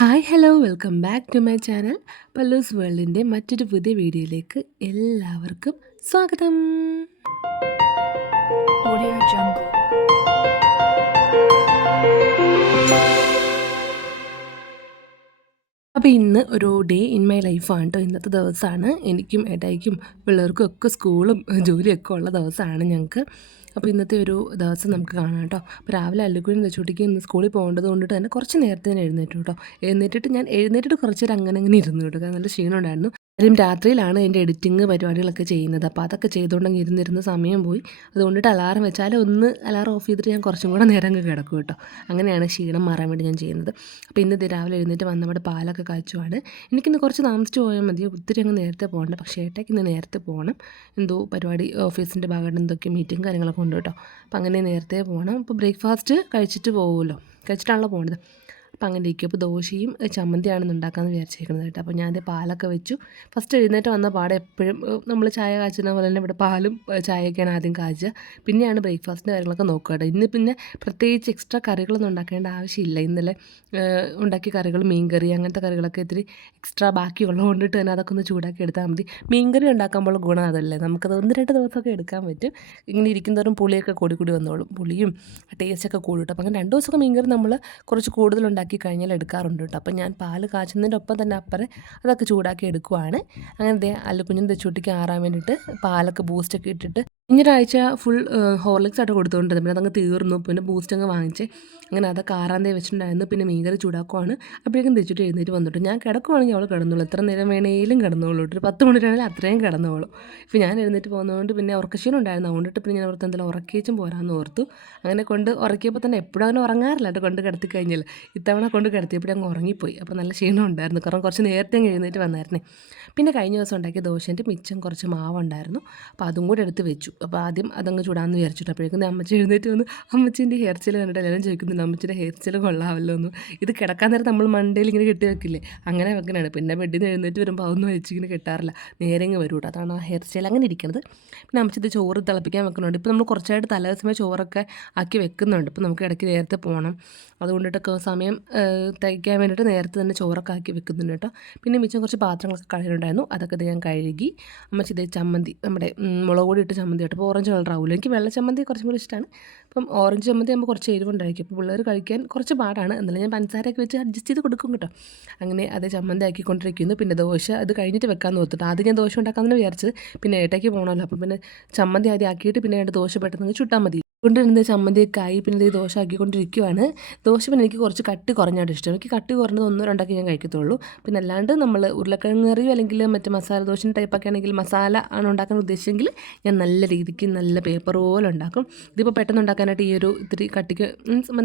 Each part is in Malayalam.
Hi hello welcome back to my channel Palloos വേൾഡിൻ്റെ മറ്റൊരു പുതിയ വീഡിയോയിലേക്ക് എല്ലാവർക്കും സ്വാഗതം. Audio Jungle. അപ്പോൾ ഇന്ന് ഒരു ഡേ ഇൻ മൈ ലൈഫാണ് കേട്ടോ. ഇന്നത്തെ ദിവസമാണ്. എനിക്കും ഏട്ടായിക്കും പിള്ളേർക്കും ഒക്കെ സ്കൂളും ജോലിയൊക്കെ ഉള്ള ദിവസമാണ് ഞങ്ങൾക്ക്. അപ്പോൾ ഇന്നത്തെ ഒരു ദിവസം നമുക്ക് കാണാം കേട്ടോ. അപ്പോൾ രാവിലെ അല്ലുക്കുഞ്ഞും തെച്ചുട്ടിക്ക് ഇന്ന് സ്കൂളിൽ പോകേണ്ടത് കൊണ്ടിട്ട് തന്നെ കുറച്ച് നേരത്തെ തന്നെ എഴുന്നേറ്റു കേട്ടോ. ഞാൻ എഴുന്നേറ്റിട്ട് കുറച്ച് നേരം അങ്ങനെ ഇരുന്നു കേട്ടോ. കാരണം നല്ല ക്ഷീണം ഉണ്ടായിരുന്നു. കാര്യം രാത്രിയിലാണ് എൻ്റെ എഡിറ്റിങ് പരിപാടികളൊക്കെ ചെയ്യുന്നത്. അപ്പോൾ അതൊക്കെ ചെയ്തുകൊണ്ടെങ്കിൽ ഇരുന്നിരുന്ന സമയം പോയി. അതുകൊണ്ടിട്ട് അലാറം വെച്ചാൽ അലാറം ഓഫ് ചെയ്തിട്ട് ഞാൻ കുറച്ചും കൂടെ നേരം അങ്ങ് കിടക്കും കേട്ടോ. അങ്ങനെയാണ് ക്ഷീണം മാറാൻ വേണ്ടി ഞാൻ ചെയ്യുന്നത്. അപ്പോൾ ഇന്ന് രാവിലെ എഴുന്നേറ്റ് വന്ന് നമ്മുടെ പാലൊക്കെ കാച്ചുവാണ്. എനിക്കിന്ന് കുറച്ച് താമസിച്ച് പോയാൽ മതി, ഒത്തിരി അങ്ങ് നേരത്തെ പോകണ്ട. പക്ഷേ ഏട്ടയ്ക്ക് ഇന്ന് നേരത്തെ പോകണം. എന്തോ പരിപാടി ഓഫീസിൻ്റെ ഭാഗമായിട്ട് എന്തൊക്കെ മീറ്റിംഗ് കാര്യങ്ങളൊക്കെ ഉണ്ട് കേട്ടോ. അപ്പോൾ അങ്ങനെ നേരത്തെ പോകണം. അപ്പോൾ ബ്രേക്ക്ഫാസ്റ്റ് കഴിച്ചിട്ട് പോകുമല്ലോ, കഴിച്ചിട്ടാണല്ലോ പോകേണ്ടത്. അപ്പം അങ്ങനെ ഇരിക്കും. അപ്പോൾ ദോശയും ചമ്മന്തിയാണെന്ന് ഉണ്ടാക്കാമെന്ന് വിചാരിച്ചേക്കുന്നത് കേട്ടോ. അപ്പോൾ ഞാൻ പാലൊക്കെ വെച്ചു. ഫസ്റ്റ് എഴുന്നേറ്റ് വന്ന പാടെ എപ്പോഴും നമ്മൾ ചായ കാച്ചുന്ന പോലെ തന്നെ ഇവിടെ പാലും ചായയൊക്കെയാണ് ആദ്യം കാച്ചുക. പിന്നെയാണ് ബ്രേക്ക്ഫാസ്റ്റിൻ്റെ കാര്യങ്ങളൊക്കെ നോക്കുക കേട്ടോ. ഇന്ന് പിന്നെ പ്രത്യേകിച്ച് എക്സ്ട്രാ കറികളൊന്നും ഉണ്ടാക്കേണ്ട ആവശ്യമില്ല. ഇന്നലെ ഉണ്ടാക്കിയ കറികൾ മീൻകറി അങ്ങനത്തെ കറികളൊക്കെ ഇത്തിരി എക്സ്ട്രാ ബാക്കിയുള്ളത് കൊണ്ടിട്ട് തന്നെ അതൊക്കെ ഒന്ന് ചൂടാക്കി എടുത്താൽ മതി. മീൻകറി ഉണ്ടാക്കുമ്പോൾ ഗുണം അതല്ലേ, നമുക്കത് 1-2 ദിവസമൊക്കെ എടുക്കാൻ പറ്റും. ഇങ്ങനെ ഇരിക്കുന്നതോറും പുളിയൊക്കെ കൂടി വന്നോളും, പുളിയും ടേസ്റ്റൊക്കെ കൂടും കേട്ടോ. അപ്പം അങ്ങനെ 2 ദിവസമൊക്കെ മീൻകറി നമ്മൾ കുറച്ച് കൂടുതലുണ്ടാക്കി കഴിഞ്ഞാൽ എടുക്കാറുണ്ട് കേട്ടോ. അപ്പം ഞാൻ പാല് കാച്ചുന്നതിൻ്റെ ഒപ്പം തന്നെ അപ്പറെ അതൊക്കെ ചൂടാക്കി എടുക്കുവാണ്. അങ്ങനെ അല്ലുക്കുഞ്ഞും തെച്ചുട്ടിക്ക് ആറാൻ വേണ്ടിയിട്ട് പാലൊക്കെ ബൂസ്റ്റൊക്കെ ഇട്ടിട്ട് ഇങ്ങൊരാഴ്ച ഫുൾ ഹോർലിക്സ് ആയിട്ട് കൊടുത്തുകൊണ്ടിരുന്നത്. പിന്നെ അതങ്ങ് തീർന്നു. പിന്നെ ബൂസ്റ്റ് അങ്ങ് വാങ്ങിച്ച് അങ്ങനെ അതൊക്കെ ആറാന്തേ വെച്ചിട്ടുണ്ടായിരുന്നു. പിന്നെ മീൻകറി ചൂടാക്കുവാണ്. അപ്പോഴേക്കും തെച്ചിട്ട് എഴുന്നേറ്റ് വന്നിട്ട് ഞാൻ കിടക്കുവാണെങ്കിൽ അവൾ കിടന്നോളൂ, എത്ര നേരം വേണേലും കിടന്നോളൂ. ഒരു 10 മണിയാണെങ്കിൽ അത്രയും കിടന്നോളൂ. ഇപ്പോൾ ഞാൻ എഴുന്നേറ്റ് പോകുന്നതുകൊണ്ട് പിന്നെ ഉറക്കക്ഷീണം ഉണ്ടായിരുന്നു. അതുകൊണ്ടിട്ട് പിന്നെ ഞാൻ ഓർത്ത് എന്തായാലും ഉറക്കിയേച്ചും പോരാമെന്ന് ഓർത്തു. അങ്ങനെ കൊണ്ട് ഉറക്കിയപ്പോൾ തന്നെ എപ്പോഴും അങ്ങനെ ഉറങ്ങാറില്ല കേട്ടോ. കൊണ്ട് കിടത്തി കഴിഞ്ഞാൽ ഇത്തവണ കൊണ്ട് കിടത്തിയപ്പോഴേ അങ്ങ് ഉറങ്ങിപ്പോയി. അപ്പോൾ നല്ല ക്ഷീണം ഉണ്ടായിരുന്നു, കാരണം കുറച്ച് നേരത്തെ അങ്ങ് എഴുന്നേറ്റ് വന്നായിരുന്നേ. പിന്നെ കഴിഞ്ഞ ദിവസം ഉണ്ടാക്കിയ ദോശേൻ്റെ മിച്ചം കുറച്ച് മാവുണ്ടായിരുന്നു. അപ്പോൾ അതും കൂടെ എടുത്ത് വെച്ചു. അപ്പോൾ ആദ്യം അതങ്ങ് ചൂടാമെന്ന് വിചാരിച്ചിട്ട് അപ്പോഴേക്കും അമ്മച്ചി എഴുന്നേറ്റ് വന്ന് അമ്മച്ചീൻ്റെ ഹെയർ സ്റ്റൈൽ കണ്ടിട്ട് എല്ലാവരും ചോദിക്കുന്നുണ്ട് അമ്മച്ചിൻ്റെ ഹെയർ സ്റ്റൈൽ കൊള്ളാമല്ലോ എന്ന്. ഇത് കിടക്കാൻ നേരം നമ്മൾ മണ്ടയിൽ ഇങ്ങനെ കെട്ടി വെക്കില്ലേ, അങ്ങനെ വെക്കണതാണ്. പിന്നെ ബെഡിൽ നിന്ന് എഴുന്നേറ്റ് വരുമ്പോൾ അതൊന്നും അഴിച്ചിങ്ങനെ കെട്ടാറില്ല, നേരെ ഇങ്ങ് വരും കേട്ടോ. അതാണ് ആ ഹെയർ സ്റ്റൈൽ അങ്ങനെ ഇരിക്കുന്നത്. പിന്നെ അമ്മച്ചി ഇത് ചോറ് തിളപ്പിക്കാൻ വെക്കുന്നുണ്ട്. ഇപ്പോൾ നമ്മൾ കുറച്ചായിട്ട് തലേദിവസമേ ചോറൊക്കെ ആക്കി വെക്കുന്നുണ്ട്. ഇപ്പോൾ നമുക്ക് ഇടയ്ക്ക് നേരത്തെ പോകണം, അതുകൊണ്ടിട്ടൊക്കെ സമയം തയ്ക്കാൻ വേണ്ടിയിട്ട് നേരത്തെ തന്നെ ചോറൊക്കെ ആക്കി വെക്കുന്നുണ്ട് കേട്ടോ. പിന്നെ മിച്ചം കുറച്ച് പാത്രങ്ങളൊക്കെ കഴുകിയിട്ടുണ്ടായിരുന്നു, അതൊക്കെ ഞാൻ കഴുകി. അമ്മച്ചി ഇതേ ചമ്മന്തി, നമ്മുടെ മുളക് പൊടി ഇട്ട് ചമ്മന്തി കേട്ടോ. അപ്പോൾ ഓറഞ്ച് കളറാവില്ല, എനിക്ക് വെള്ള ചമ്മന്തി കുറച്ചും കൂടി ഇഷ്ടമാണ്. അപ്പം ഓറഞ്ച് ചമ്മന്തി ആകുമ്പോൾ കുറച്ച് എരിവുണ്ടായിരിക്കും. അപ്പോൾ പിള്ളേർ കഴിക്കാൻ കുറച്ച് പാടാണ്, എന്നാലും ഞാൻ പഞ്ചസാരയൊക്കെ വെച്ച് അഡ്ജസ്റ്റ് ചെയ്ത് കൊടുക്കും കേട്ടോ. അങ്ങനെ അത് ചമ്മന്തി ആക്കിക്കൊണ്ടിരിക്കുന്നു. പിന്നെ ദോശ അത് കഴിഞ്ഞിട്ട് വെക്കാമെന്ന് ഓർത്തിട്ട് ആദ്യം ഞാൻ ദോശ ഉണ്ടാക്കാമെന്ന് വിചാരിച്ചത്. പിന്നെ ഏട്ടയ്ക്ക് പോകണമല്ലോ, അപ്പോൾ പിന്നെ ചമ്മന്തി ആദ്യം ആക്കിയിട്ട് പിന്നെ ദോശ പെട്ടെന്ന് ചുട്ടാൽ മതി കൊണ്ടിരുന്നത്. ചമ്മന്തിയൊക്കെ ആയി. പിന്നെ ഇത് ദോശ ആക്കിക്കൊണ്ടിരിക്കുവാണ്. ദോശ പിന്നെ എനിക്ക് കുറച്ച് കട്ടി കുറഞ്ഞായിട്ട് ഇഷ്ടം. എനിക്ക് കട്ടി കുറഞ്ഞത് 1-2 ഞാൻ കഴിക്കത്തുള്ളൂ. പിന്നെ അല്ലാണ്ട് നമ്മൾ ഉരുളക്കിഴങ്ങ് കറിയോ അല്ലെങ്കിൽ മറ്റേ മസാല ദോശ ടൈപ്പൊക്കെ ആണെങ്കിൽ മസാല ആണ് ഉണ്ടാക്കാൻ ഉദ്ദേശിച്ചെങ്കിൽ ഞാൻ നല്ല രീതിക്ക് നല്ല പേപ്പർ പോലെ ഉണ്ടാക്കും. ഇതിപ്പോൾ പെട്ടെന്ന് ഉണ്ടാക്കാനായിട്ട് ഈ ഒരു ഇത്തിരി കട്ടിക്ക്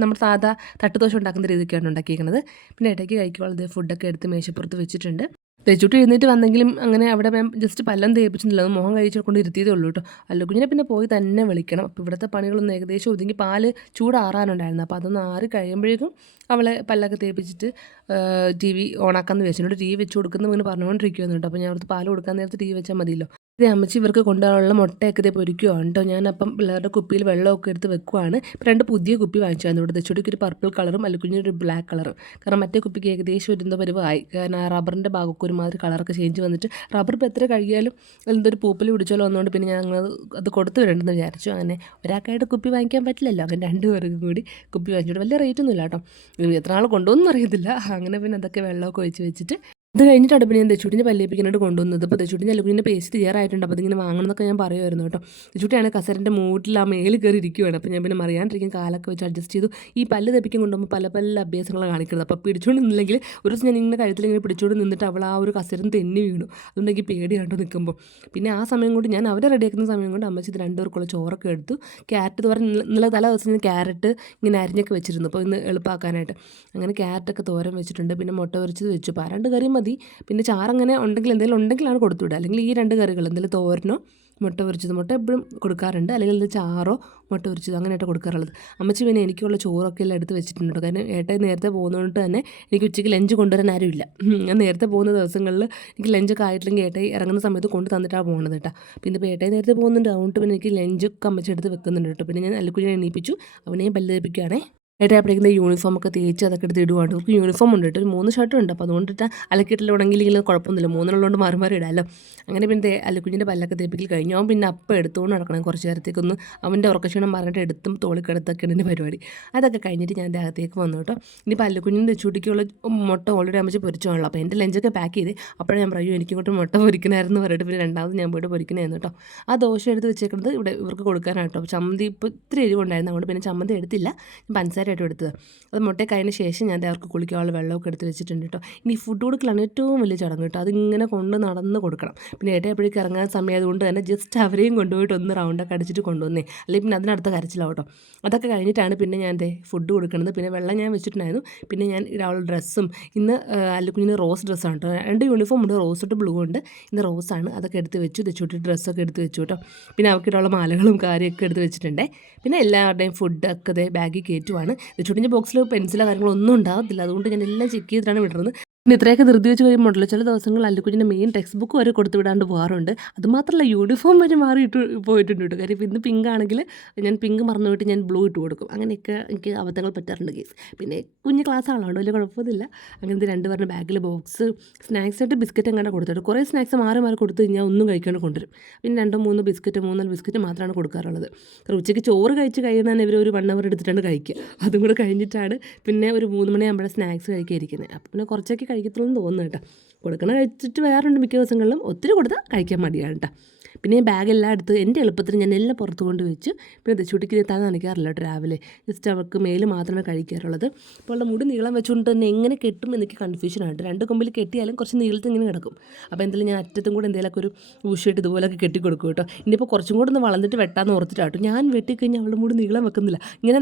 നമ്മൾ സാധാ തട്ടുദോശ ഉണ്ടാക്കുന്ന രീതിക്കാണ് ഉണ്ടാക്കിയിരിക്കുന്നത്. പിന്നെ ഇടയ്ക്ക് കഴിക്കുമ്പോൾ ഫുഡൊക്കെ എടുത്ത് മേശപ്പുറത്ത് വെച്ചിട്ടുണ്ട്. തെച്ചുട്ടി എഴുന്നേറ്റ് വന്നെങ്കിലും അങ്ങനെ അവിടെ ജസ്റ്റ് പല്ലം തേപ്പിച്ചിട്ടില്ല, അത് മുഖം കഴിച്ചുകൊണ്ട് ഇരുത്തിയതേ ഉള്ളൂ കേട്ടോ. അല്ലുകുഞ്ഞിനെ പിന്നെ പോയി തന്നെ വിളിക്കണം. അപ്പോൾ ഇവിടുത്തെ പണികളൊന്നും ഏകദേശം ഒതുങ്ങി, പാല് ചൂടാറാനുണ്ടായിരുന്നു. അപ്പോൾ അതൊന്ന് ആറി കഴിയുമ്പോഴേക്കും അവളെ പല്ലൊക്കെ തേപ്പിച്ചിട്ട് TV ഓണാക്കാമെന്ന് വെച്ചിട്ടുണ്ട്. TV വെച്ച് കൊടുക്കുന്നു ഇങ്ങനെ പറഞ്ഞുകൊണ്ടിരിക്കുവായിരുന്നു കേട്ടോ. അപ്പോൾ ഞാൻ അവിടുത്തെ പാല് കൊടുക്കാൻ നേരത്ത് TV വെച്ചാൽ മതിയല്ലോ. ഇതേ അമ്മച്ചി ഇവർക്ക് കൊണ്ടുപോകാനുള്ള മുട്ടയൊക്കെ ഇതേ പൊരിക്കുവാണ് കേട്ടോ. ഞാനപ്പം പിള്ളേരുടെ കുപ്പിയിൽ വെള്ളമൊക്കെ എടുത്ത് വെക്കുവാണ്. 2 പുതിയ കുപ്പി വാങ്ങിച്ചായിരുന്നു. ഇവിടെ തെച്ചുടിക്ക് ഒരു പർപ്പിൾ കളറും അല്ലുകുഞ്ഞൊരു ബ്ലാക്ക് കളറും. കാരണം മറ്റേ കുപ്പിക്ക് ഏകദേശം ഒരു പരിവായി, കാരണം ആ റബ്ബറിൻ്റെ ഭാഗമൊക്കെ ഒരുമാതിരി കളറൊക്കെ ചേഞ്ച് വന്നിട്ട് റബ്ബർ ഇപ്പോൾ എത്ര കഴുകിയാലും എന്തൊരു പൂപ്പൽ പിടിച്ചാലോ വന്നുകൊണ്ട് പിന്നെ ഞാൻ അത് കൊടുത്തു വിടേണ്ടെന്ന് വിചാരിച്ചു. അങ്ങനെ ഒരാൾക്കായിട്ട് കുപ്പി വാങ്ങിക്കാൻ പറ്റില്ലല്ലോ, അങ്ങനെ 2 പേർക്കും കൂടി കുപ്പി വാങ്ങിച്ചിട്ട് വലിയ റേറ്റൊന്നും ഇല്ല കേട്ടോ. എത്ര നാൾ കൊണ്ടുപോകുന്നു അറിയത്തില്ല. അങ്ങനെ പിന്നെ അതൊക്കെ വെള്ളമൊക്കെ ഒഴിച്ച് വെച്ചിട്ട് അത് കഴിഞ്ഞിട്ടാണ് പിന്നെ ഞാൻ തെച്ചുട്ടിനെ പല്ലിപ്പിക്കാനായിട്ട് കൊണ്ടുവന്നത്. അപ്പോൾ തെച്ചുട്ടിൻ്റെ അല്ലുകുഞ്ഞിൻ്റെ പേസ്റ്റ് തയ്യാറായിട്ടുണ്ട്. അപ്പോൾ അതിങ്ങനെ വാങ്ങണമെന്നൊക്കെ ഞാൻ പറയുമായിരുന്നു കേട്ടോ. തെച്ചുട്ടിയാണ് കസരൻ്റെ മൂട്ടിൽ ആ മേലിൽ കയറി ഇരിക്കുകയാണ്. അപ്പോൾ ഞാൻ പിന്നെ അറിയാണ്ടിരിക്കും കാലൊക്കെ വെച്ച് അഡ്ജസ്റ്റ് ചെയ്തു. ഈ പല്ല് തെപ്പിക്കാൻ കൊണ്ടുപോകുമ്പോൾ പല അഭ്യാസങ്ങളാണ് കാണിക്കുന്നത്. അപ്പോൾ പിടിച്ചുകൊണ്ട് നിന്നില്ലെങ്കിൽ ഒരു ദിവസം ഞാൻ ഇങ്ങനെ കഴുത്തിൽ ഇങ്ങനെ പിടിച്ചുകൊണ്ട് നിന്നിട്ട് അവൾ ആ ഒരു കസരന് തെന്നി വീണു. അതുകൊണ്ട് എനിക്ക് പേടിയാണ്ടോ നിൽക്കുമ്പോൾ. പിന്നെ ആ സമയം കൊണ്ട് ഞാൻ അവരെ റെഡിയാക്കുന്ന സമയം കൊണ്ട് അമ്മച്ചി ഇത് 2 പേർക്കുള്ള ചോറൊക്കെ എടുത്തു. ക്യാരറ്റ് തോരൻ ഇന്നലെ തല ദിവസം ഞാൻ ക്യാരറ്റ് ഇങ്ങനെ അരിഞ്ഞൊക്കെ വെച്ചിരുന്നു, അപ്പോൾ ഇന്ന് എളുപ്പമാക്കാനായിട്ട് അങ്ങനെ ക്യാരറ്റൊക്കെ തോരൻ വെച്ചിട്ടുണ്ട്. പിന്നെ മുട്ട പൊരിച്ചത് വെച്ചു. അപ്പോൾ 2 കറി മതി. പിന്നെ ചാറങ്ങനെ ഉണ്ടെങ്കിൽ എന്തെങ്കിലും ഉണ്ടെങ്കിലാണ് കൊടുത്തുവിടുക, അല്ലെങ്കിൽ ഈ 2 കറികൾ എന്തെങ്കിലും തോരനോ മുട്ട പൊരിച്ചത്, മുട്ട എപ്പോഴും കൊടുക്കാറുണ്ട്, അല്ലെങ്കിൽ ഇത് ചാറോ മുട്ട പൊരിച്ചത് അങ്ങനെയായിട്ട് കൊടുക്കാറുള്ളത്. അമ്മച്ചി പിന്നെ എനിക്കുള്ള ചോറൊക്കെ എല്ലാം എടുത്ത് വെച്ചിട്ടുണ്ട്. കാരണം ഏട്ടായി നേരത്തെ പോകുന്നതുകൊണ്ട് തന്നെ എനിക്ക് ഉച്ചയ്ക്ക് ലഞ്ച് കൊണ്ടുവരാൻ ആരുമില്ല. ഞാൻ നേരത്തെ പോകുന്ന ദിവസങ്ങളിൽ എനിക്ക് ലഞ്ചൊക്കെ ആയിട്ടില്ലെങ്കിൽ ഏട്ടായി ഇറങ്ങുന്ന സമയത്ത് കൊണ്ട് തന്നിട്ടാണ് പോകുന്നത് കേട്ടോ. പിന്നെ ഇപ്പോൾ ഏട്ടായി നേരത്തെ പോകുന്നുണ്ട്, അതുകൊണ്ട് പിന്നെ എനിക്ക് ലഞ്ചൊക്കെ അമ്മച്ചി എടുത്ത് വെക്കുന്നുണ്ട് കേട്ടോ. പിന്നെ ഞാൻ അല്ലുക്കുഞ്ഞിനെ എണീപ്പിച്ചു, അവനെയും പല്ല് തേപ്പിക്കുകയാണേ. ഏട്ടായപ്പോഴേക്കും യൂണിഫോമൊക്കെ തേച്ച് അതൊക്കെ എടുത്ത് ഇടുവാണ്. അവർക്ക് യൂണിഫോം ഉണ്ട് കേട്ടോ, ഒരു 3 ഷർട്ടും ഉണ്ട്. അപ്പോൾ അതുകൊണ്ടിട്ട് അലക്കിയിട്ടില്ല ഉണങ്ങിയില്ലെങ്കിലും കുഴപ്പമൊന്നുമില്ല, 3 മാറി മാറി ഇടാമല്ലോ. അങ്ങനെ പിന്നെ അല്ലുക്കുഞ്ഞിൻ്റെ പല്ലൊക്കെ തേപ്പിക്കൽ കഴിഞ്ഞു. അവൻ പിന്നെ അപ്പം എടുത്തുകൊണ്ട് നടക്കണം കുറച്ച് നേരത്തേക്കൊന്ന്, അവൻ്റെ ഉറക്കക്ഷീണം പറഞ്ഞിട്ട് എടുത്തും തോളിക്കിടത്തൊക്കെ എൻ്റെ പരിപാടി. അതൊക്കെ കഴിഞ്ഞിട്ട് ഞാൻ അകത്തേക്ക് വന്നു കേട്ടോ. ഇനിയിപ്പോൾ അല്ലുക്കുഞ്ഞിൻ്റെ തെച്ചുട്ടിക്കുള്ള മുട്ട ഓൾറെഡി അമ്മച്ചി പൊരിച്ചോളൂ. അപ്പോൾ എൻ്റെ ലഞ്ചൊക്കെ പാക്ക് ചെയ്ത് അപ്പോഴേ ഞാൻ പറയൂ എനിക്കിങ്ങോട്ട് മുട്ട പൊരിക്കണമായിരുന്നു പറഞ്ഞിട്ട് പിന്നെ രണ്ടാമത് ഞാൻ പോയിട്ട് പൊരിക്കണമായിരുന്നു കേട്ടോ. ആ ദോശ എടുത്ത് വെച്ചേക്കുന്നത് ഇവിടെ ഇവർക്ക് കൊടുക്കാനായിട്ടോ. ചമ്മന്തി ഇപ്പോൾ ഇത്തിരി എരിവുണ്ടായിരുന്നു, അതുകൊണ്ട് പിന്നെ ചമ്മന്തി എടുത്തില്ല, പഞ്ചസാരയായിട്ടും എടുത്തത്. അത് മുട്ടയൊക്കെ അതിന് ശേഷം ഞാൻ അവർക്ക് കുളിക്കാനുള്ള വെള്ളമൊക്കെ എടുത്ത് വെച്ചിട്ടുണ്ട് കേട്ടോ. ഇനി ഫുഡ് കൊടുക്കലാണ് ഏറ്റവും വലിയ ചടങ്ങ് കേട്ടോ. അതിങ്ങനെ കൊണ്ട് നടന്ന് കൊടുക്കണം. പിന്നെ ഏട്ടയപ്പോഴേക്ക് ഇറങ്ങാൻ സമയമായതുകൊണ്ട് തന്നെ ജസ്റ്റ് അവരെയും കൊണ്ടുപോയിട്ട് ഒന്ന് റൗണ്ടൊക്കെ അടിച്ചിട്ട് കൊണ്ടുവന്നേ, അല്ലെങ്കിൽ പിന്നെ അതിനടുത്ത കരച്ചിലാവും കേട്ടോ. അതൊക്കെ കഴിഞ്ഞിട്ടാണ് പിന്നെ ഞാൻ ഫുഡ് കൊടുക്കുന്നത്. പിന്നെ വെള്ളം ഞാൻ വെച്ചിട്ടുണ്ടായിരുന്നു. പിന്നെ ഞാൻ ഇടാനുള്ള ഡ്രസ്സും ഇന്ന് അല്ലുക്കുഞ്ഞിന് റോസ് ഡ്രസ്സാണ് കേട്ടോ. 2 യൂണിഫോം ഉണ്ട്, റോസ് തൊട്ട് ബ്ലൂ ഉണ്ട്. ഇന്ന് റോസാണ്. അതൊക്കെ എടുത്ത് വെച്ചു. തെച്ചുട്ടി ഡ്രസ്സൊക്കെ എടുത്ത് വെച്ചു കേട്ടോ. പിന്നെ അവർക്കിടാനുള്ള മാലകളും കാര്യമൊക്കെ എടുത്ത് വെച്ചിട്ടുണ്ടേ. പിന്നെ എല്ലാവരുടെയും ഫുഡൊക്കെ ബാഗിൽ കയറ്റുവാണ്. തെച്ചുട്ടിൻ്റെ ബോക്സിൽ പെൻസിലോ കാര്യങ്ങളോ ഒന്നും ഉണ്ടാകത്തില്ല, അതുകൊണ്ട് ഞാൻ എല്ലാം ചെക്ക് ചെയ്തിട്ടാണ് വിടുന്നത്. പിന്നെ ഇത്രയൊക്കെ ധൃതി വെച്ച് കഴിയുമ്പോഴല്ലോ ചില ദിവസങ്ങൾ അല്ലുക്കുഞ്ഞിൻ്റെ മെയിൻ ടെക്സ്റ്റ് ബുക്ക് വരെ കൊടുത്ത് വിടാണ്ട് പോകാറുണ്ട്. അതുമാത്രമല്ല യൂണിഫോം വരെ മാറിയിട്ട് പോയിട്ടുണ്ട് കേട്ടോ. കാര്യം ഇന്ന് പിങ്ക് ആണെങ്കിൽ ഞാൻ പിങ്ക് മറന്നു പോയിട്ട് ഞാൻ ബ്ലൂ ഇട്ട് കൊടുക്കും. അങ്ങനെയൊക്കെ എനിക്ക് അബദ്ധങ്ങൾ പറ്റാറുണ്ട് കേസ്. പിന്നെ കുഞ്ഞ് ക്ലാസ് ആണല്ലോ, വലിയ കുഴപ്പമൊന്നുമില്ല. അങ്ങനത്തെ 2 പേരുടെ ബാഗിൽ ബോക്സ് സ്നാക്സ് ആയിട്ട് ബിസ്ക്കറ്റ് എങ്ങനെ കൊടുത്തിട്ട് കുറേ സ്നാക്സ് മാറി മാറി കൊടുത്തു കഴിഞ്ഞാൽ ഒന്നും കഴിക്കാണ്ട് കൊണ്ടുവരും. പിന്നെ 2-3 ബിസ്ക്കറ്റ് 3-4 ബിസ്ക്കറ്റ് മാത്രമാണ് കൊടുക്കാറുള്ളത്. ഉച്ചയ്ക്ക് ചോറ് കഴിച്ച് കഴിയുന്നതാണ് ഇവർ ഒരു 1 അവർ എടുത്തിട്ടാണ് കഴിക്കുക. അതും കൂടെ കഴിഞ്ഞിട്ടാണ് പിന്നെ ഒരു 3 മണിയാകുമ്പോഴേ സ്നാക്സ് കഴിക്കാതിരിക്കുന്നത്. അപ്പോൾ പിന്നെ കുറച്ചൊക്കെ കഴിക്കത്തുള്ളൂ എന്ന് തോന്നുന്നു കേട്ടോ. കൊടുക്കണ കഴിച്ചിട്ട് വേറുണ്ട് മിക്ക ദിവസങ്ങളിലും, ഒത്തിരി കൊടുത്താൽ കഴിക്കാൻ മടിയാണ് കേട്ടോ. പിന്നെ ബാഗെല്ലാം എടുത്ത് എൻ്റെ എളുപ്പത്തിന് ഞാൻ എല്ലാം പുറത്ത് കൊണ്ട് വെച്ച്. പിന്നെ തെച്ചുട്ടിക്ക് തല നനയ്ക്കാറില്ല കേട്ടോ രാവിലെ, ജസ്റ്റ് അവർക്ക് മേല് മാത്രമേ കഴിക്കാറുള്ളത്. അപ്പോൾ അവളുടെ മുടി നീളം വെച്ചുകൊണ്ട് തന്നെ എങ്ങനെ കെട്ടും എനിക്ക് കൺഫ്യൂഷനായിട്ട്. 2 കൊമ്പിൽ കെട്ടിയാലും കുറച്ച് നീളത്തിൽ ഇങ്ങനെ കിടക്കും. അപ്പോൾ എന്തായാലും ഞാൻ അറ്റത്തും കൂടെ എന്തെങ്കിലുമൊക്കെ ഒരു ഊഷായിട്ട് ഇതുപോലൊക്കെ കെട്ടിക്കൊടുക്കും കേട്ടോ. ഇനിയിപ്പോൾ കുറച്ചും കൂടെ ഒന്ന് വളർന്നിട്ട് വെട്ടാന്ന് ഓർത്തിട്ടാട്ടോ. ഞാൻ വെട്ടിക്കഴിഞ്ഞാൽ അവളുടെ മുടി നീളം വെക്കുന്നില്ല, ഇങ്ങനെ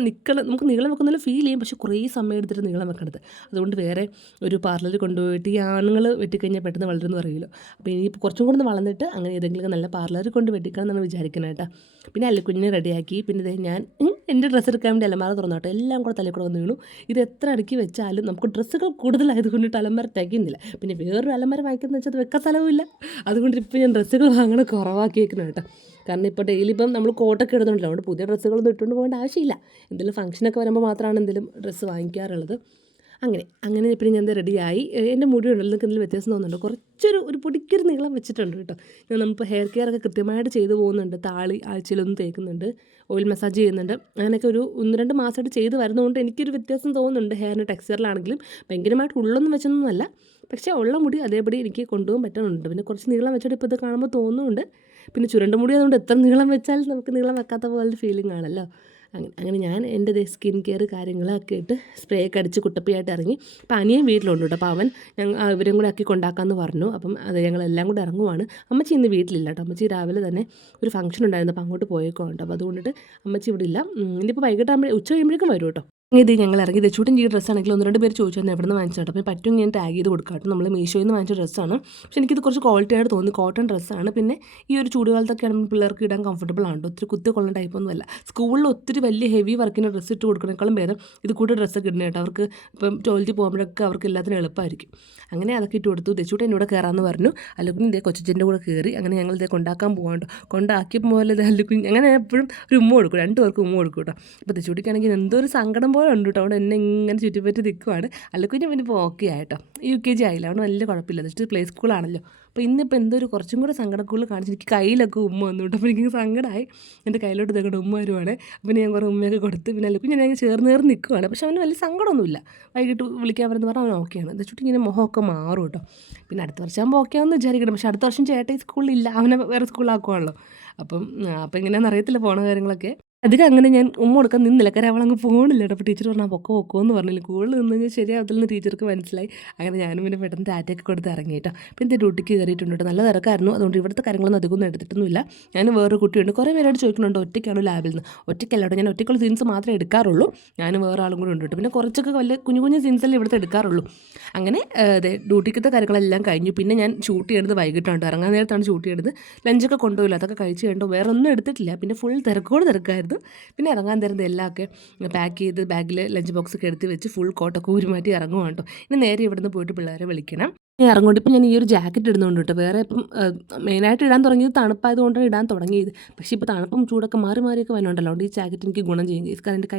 നമുക്ക് നീളം വെക്കുന്നില്ല ഫീൽ ചെയ്യും, പക്ഷേ കുറേ സമയം എടുത്തിട്ട് നീളം വെക്കണത്. അതുകൊണ്ട് വേറെ ഒരു പാർലറിൽ കൊണ്ടുപോയിട്ട് ഈ ആണുങ്ങൾ വെട്ടിക്കഴിഞ്ഞാൽ പെട്ടെന്ന് വളരുമെന്ന് പറയുമല്ലോ. അപ്പോൾ ഇനിയിപ്പോൾ കുറച്ചും കൂടെ ഒന്ന് വളർന്നിട്ട് അങ്ങനെ ഏതെങ്കിലും നല്ല പാർലറിൽ കൊണ്ട് വെട്ടിക്കണം എന്നാണ് വിചാരിക്കുന്നത് കേട്ടോ. പിന്നെ അല്ലുക്കുഞ്ഞിനെ റെഡിയാക്കി. പിന്നെ ഞാൻ എൻ്റെ ഡ്രസ്സ് എടുക്കാൻ വേണ്ടി അലമാര തുറന്നു കേട്ടോ. എല്ലാം കൂടെ തലയിൽ കൂടെ വന്ന് വീണു. ഇത് എത്ര അടുക്കി വെച്ചാലും നമുക്ക് ഡ്രസ്സുകൾ കൂടുതലായതുകൊണ്ടിട്ട് അലമാര തികയുന്നില്ല. പിന്നെ വേറൊരു അലമാര വാങ്ങിക്കുന്നത് വെച്ചാൽ അത് വെക്കാൻ സ്ഥലവുമില്ല. അതുകൊണ്ട് ഇപ്പോൾ ഞാൻ ഡ്രസ്സുകൾ വാങ്ങണം കുറവാക്കി വെക്കണം കേട്ടോ. കാരണം ഇപ്പോൾ ഡെയിലി ഇപ്പം നമ്മൾ കോട്ടൊക്കെ ഇടുന്നുണ്ടല്ലോ, അതുകൊണ്ട് പുതിയ ഡ്രസ്സുകളൊന്നും ഇട്ടുകൊണ്ട് പോകേണ്ട ആവശ്യമില്ല. എന്തെങ്കിലും ഫംഗ്ഷനൊക്കെ വരുമ്പോൾ മാത്രമാണ് എന്തെങ്കിലും ഡ്രസ്സ് വാങ്ങിക്കാറുള്ളത്. അങ്ങനെ പിന്നെ ഞാൻ റെഡിയായി. എൻ്റെ മുടി ഉണ്ടല്ലോ, നിങ്ങൾക്ക് എന്തെങ്കിലും വ്യത്യാസം തോന്നുന്നുണ്ടോ? കുറച്ചൊരു പൊടിക്കൊരു നീളം വെച്ചിട്ടുണ്ട് കേട്ടോ. ഞാൻ നമ്മളിപ്പോൾ ഹെയർ കെയർ ഒക്കെ കൃത്യമായിട്ട് ചെയ്തു പോകുന്നുണ്ട്. താളി ആഴ്ചയിലൊന്നും തേക്കുന്നുണ്ട്, ഓയിൽ മസാജ് ചെയ്യുന്നുണ്ട്. അങ്ങനെയൊക്കെ ഒരു 1-2 മാസമായിട്ട് ചെയ്ത് വരുന്നതുകൊണ്ട് എനിക്കൊരു വ്യത്യാസം തോന്നുന്നുണ്ട്. ഹെയറിൻ്റെ ടെക്സ്ചറിലാണെങ്കിലും ഭയങ്കരമായിട്ട് ഉള്ളൊന്നും വെച്ചൊന്നുമല്ല, പക്ഷേ ഉള്ള മുടി അതേപടി എനിക്ക് കൊണ്ടുപോകാൻ പറ്റുന്നുണ്ട്. പിന്നെ കുറച്ച് നീളം വെച്ചിട്ട് ഇപ്പോൾ ഇത് കാണുമ്പോൾ തോന്നുന്നുണ്ട്. പിന്നെ ചുരുണ്ട മുടി അതുകൊണ്ട് എത്ര നീളം വെച്ചാൽ നമുക്ക് നീളം വെക്കാത്ത പോലൊരു ഫീലിംഗ് ആണല്ലോ. അങ്ങനെ ഞാൻ എൻ്റെ സ്കിൻ കെയർ കാര്യങ്ങളൊക്കെ ഇട്ട് സ്പ്രേ ഒക്കെ അടിച്ച് കുട്ടപ്പിയായിട്ട് ഇറങ്ങി. അപ്പോൾ അനിയൻ വീട്ടിലുണ്ട് കേട്ടോ. അപ്പോൾ അവൻ ഇവരും കൂടെ ആക്കി കൊണ്ടാക്കാമെന്ന് പറഞ്ഞു. അപ്പം അത് ഞങ്ങളെല്ലാം കൂടെ ഇറങ്ങുവാണ്. അമ്മച്ചി ഇന്ന് വീട്ടിലില്ല കേട്ടോ. അമ്മച്ചി രാവിലെ തന്നെ ഒരു ഫംഗ്ഷൻ ഉണ്ടായിരുന്നു, അപ്പോൾ അങ്ങോട്ട് പോയേക്കോ കേട്ടോ. അപ്പോൾ അതുകൊണ്ടിട്ട് അമ്മച്ചി ഇവിടെ ഇല്ല. ഇനിയിപ്പോൾ വൈകിട്ടാകുമ്പോൾ ഉച്ച കഴിയുമ്പോഴേക്കും വരും കേട്ടോ. ഇത് ഞങ്ങൾ ഇറങ്ങി തെച്ചൂട്ടും ഈ ഡ്രസ്സാണെങ്കിൽ 1-2 പേര് ചോദിച്ചാൽ എവിടെ നിന്ന് വാങ്ങിച്ചാട്ടോ. അപ്പോൾ പറ്റും ഞാൻ ടാഗ് ചെയ്ത് കൊടുക്കാം കേട്ടോ. നമ്മൾ മീഷോയിൽ നിന്ന് വാങ്ങിച്ച ഡ്രസ്സാണ്, പക്ഷേ എനിക്കിത് കുറച്ച് ക്വാളിറ്റി ആയിട്ട് തോന്നി. കോട്ടൺ ഡ്രസ്സാണ്. പിന്നെ ഈ ഒരു ചൂടുകാലത്തൊക്കെ ആണെങ്കിൽ പിള്ളേർക്ക് ഇടാൻ കംഫർട്ടബിൾ ആണ്. ഒത്തിരി കുത്തി കൊള്ളുന്ന ടൈപ്പൊന്നുമല്ല. സ്കൂളിൽ ഒത്തിരി വലിയ ഹെവി വർക്കിൻ്റെ ഡ്രസ്സ് ഇട്ട് കൊടുക്കുന്നേക്കാളും ഭേദം ഇത് കൂടെ ഡ്രസ്സൊക്കെ ഇടുന്ന കേട്ടോ. അവർക്ക് ഇപ്പം ടോയ്ലറ്റിൽ പോകുമ്പോഴൊക്കെ അവർക്ക് എല്ലാത്തിനും എളുപ്പമായിരിക്കും. അങ്ങനെ അതൊക്കെ ഇട്ട് കൊടുത്തു. തെച്ചൂട്ട് എന്നോട് കയറാമെന്ന് പറഞ്ഞു. അല്ലുക്കുഞ്ഞ് ഇതേ കൊച്ചച്ഛൻ്റെ കൂടെ കയറി. അങ്ങനെ ഞങ്ങൾ ഇതേ കൊണ്ടാക്കാൻ പോകാണ്ടോ. കൊണ്ടാക്കിയപ്പോൾ പോലെ ഇത് അല്ലുക്കുഞ്ഞ് അങ്ങനെ എപ്പോഴും ഒരു ഉമ്മ കൊടുക്കും, 2 പേർക്കും ഉമ്മ കൊടുക്കും കേട്ടോ. അപ്പോൾ തെച്ചൂട്ടിക്കാണെങ്കിൽ എന്തോ ഒരു സങ്കടം പോലെ ഉണ്ട് കേട്ടോ. അവിടെ എന്നെ ഇങ്ങനെ ചുറ്റിപ്പറ്റി നിൽക്കുവാണ്. അല്ലുക്കുഞ്ഞ് പിന്നെ ഇപ്പോൾ ഓക്കെ ആയിട്ടോ. UKG ആയില്ല, അവിടെ വലിയ കുഴപ്പമില്ല. ജസ്റ്റ് പ്ലേ സ്കൂളാണല്ലോ. അപ്പോൾ ഇന്നിപ്പോൾ എന്തോ ഒരു കുറച്ചും കൂടെ സങ്കടക്കൂടുതൽ കാണിച്ച് എനിക്ക് കയ്യിലൊക്കെ ഉമ്മ വന്നു കേട്ടോ. അപ്പോൾ എനിക്ക് സങ്കടമായി. എൻ്റെ കയ്യിലോട്ട് ഇതൊക്കെ ഉമ്മ വരുവാണ്. അപ്പോൾ ഞാൻ കുറേ ഉമ്മയൊക്കെ കൊടുത്ത് പിന്നെ അല്ലുക്കുഞ്ഞ് ഞാൻ ചേർന്ന് നിൽക്കുവാണ്. പക്ഷേ അവന് വലിയ സങ്കടമൊന്നുമില്ല. വൈകിട്ട് വിളിക്കാൻ വരുന്ന പറഞ്ഞാൽ അവൻ ഓക്കെയാണ്. തെച്ചുട്ടി ഇങ്ങനെ മുഖമൊക്കെ മാറും കേട്ടോ. പിന്നെ അടുത്ത വർഷം ആകുമ്പോൾ ഓക്കെ ആവുമെന്ന് വിചാരിക്കണം. പക്ഷേ അടുത്ത വർഷം ചേട്ടായി സ്കൂളിലില്ല, അവനെ വേറെ സ്കൂളിലാക്കുവാണല്ലോ. അപ്പം എങ്ങനെയാണെന്ന് അറിയത്തില്ല പോണ കാര്യങ്ങളൊക്കെ. അധികം അങ്ങനെ ഞാൻ ഉമ്മ കൊടുക്കാൻ നിന്നില്ല, കാര്യം അവളങ്ങ് പോകണില്ല കേട്ടോ. അപ്പോൾ ടീച്ചർ പറഞ്ഞാൽ പൊക്കോ എന്ന് പറഞ്ഞില്ല. കൂടുതൽ നിന്ന് കഴിഞ്ഞാൽ ശരിയാവത്തില്ലെന്ന് ടീച്ചർക്ക് മനസ്സിലായി. അങ്ങനെ ഞാനും പിന്നെ പെട്ടെന്ന് ടാറ്റയൊക്കെ കൊടുത്ത് ഇറങ്ങി കേട്ടോ. പിന്നെ ഡ്യൂട്ടിക്ക് കയറിയിട്ടുണ്ട് കേട്ടോ. നല്ല തിരക്കായിരുന്നു, അതുകൊണ്ട് ഇവിടുത്തെ കാര്യങ്ങളൊന്നും അധികമൊന്നും എടുത്തിട്ടൊന്നുമില്ല. ഞാൻ വേറെ കുട്ടിയുണ്ട്, കുറേ പേരോട് ചോദിക്കുന്നുണ്ട് ഒറ്റയ്ക്കാണോ ലാബിൽ നിന്ന്. ഒറ്റയ്ക്കല്ല കേട്ടോ, ഞാൻ ഒറ്റയ്ക്കുള്ള സീൻസ് മാത്രമേ എടുക്കാറുള്ളൂ. ഞാൻ വേറെ ആളും കൂടെ ഉണ്ട് കേട്ടോ. പിന്നെ കുറച്ചൊക്കെ വലിയ കുഞ്ഞു സീൻസല്ലേ ഇവിടുത്തെ എടുക്കാറുള്ളൂ. അങ്ങനെ അതെ ഡ്യൂട്ടിക്കത്തെ കാര്യങ്ങളെല്ലാം കഴിഞ്ഞു. പിന്നെ ഞാൻ ഷൂട്ട് ചെയ്യേണ്ടത് വൈകിട്ടാണ്, ഇറങ്ങാൻ നേരത്താണ് ഷൂട്ട് ചെയ്യേണ്ടത്. ലഞ്ചൊക്കെ കൊണ്ടുപോയില്ല, അതൊക്കെ കഴിച്ച് കഴിഞ്ഞു. വേറെ ഒന്നും എടുത്തിട്ടില്ല. പിന്നെ ഫുൾ തിരക്കായിരുന്നു. പിന്നെ ഇറങ്ങാൻ തരുന്നത് എല്ലാമൊക്കെ പാക്ക് ചെയ്ത് ബാഗിൽ ലഞ്ച് ബോക്സൊക്കെ എടുത്ത് വെച്ച് ഫുൾ കോട്ടൊക്കെ ഊരി മാറ്റി ഇറങ്ങുവാണ് കേട്ടോ. ഇനി നേരെ ഇവിടുന്ന് പോയിട്ട് പിള്ളേരെ വിളിക്കണം. ഇറങ്ങുകൊണ്ട് ഇപ്പം ഞാൻ ഈ ഒരു ജാക്കറ്റ് ഇടുന്നുണ്ട് കേട്ടോ. വേറെ ഇപ്പം മെയിനായിട്ട് ഇടാൻ തുടങ്ങിയത് തണുപ്പായതുകൊണ്ടാണ് ഇടാൻ തുടങ്ങിയത്. പക്ഷേ ഇപ്പോൾ തണുപ്പും ചൂടൊക്കെ മാറി മാറിയൊക്കെ വരുന്നുണ്ടല്ലോ. അതുകൊണ്ട് ഈ ജാക്കറ്റ് എനിക്ക് ഗുണം ചെയ്യും ഗൈസ്. കാരണം എൻ്റെ